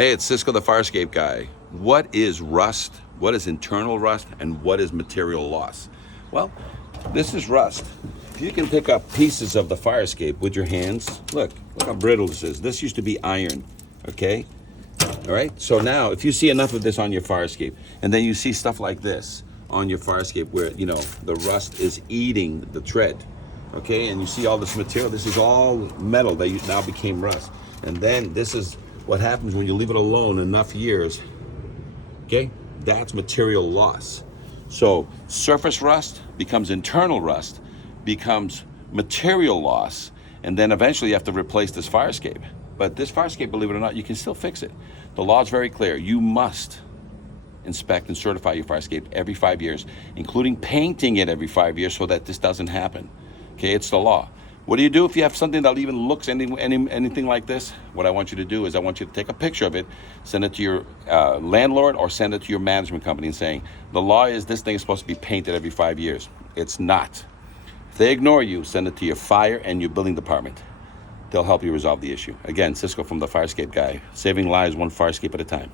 Hey, it's Cisco the Farscape guy. What is rust? What is internal rust? And what is material loss? Well, this is rust. If you can pick up pieces of the Farscape with your hands, look how brittle this is. This used to be iron, okay? All right, so now if you see enough of this on your Farscape, and then you see stuff like this on your Farscape where, you know, the rust is eating the tread, okay? And you see all this material, this is all metal that now became rust. And then this is what happens when you leave it alone enough years, okay? That's material loss. So surface rust becomes internal rust, becomes material loss, and then eventually you have to replace this Farscape. But this Farscape, believe it or not, you can still fix it. The law is very clear. You must inspect and certify your Farscape every 5 years, including painting it every 5 years so that this doesn't happen. Okay, it's the law. What do you do if you have something that even looks anything like this? What I want you to do is I want you to take a picture of it, send it to your landlord, or send it to your management company and saying, the law is this thing is supposed to be painted every 5 years. It's not. If they ignore you, send it to your fire and your building department. They'll help you resolve the issue. Again, Cisco from the Farscape guy, saving lives one Farscape at a time.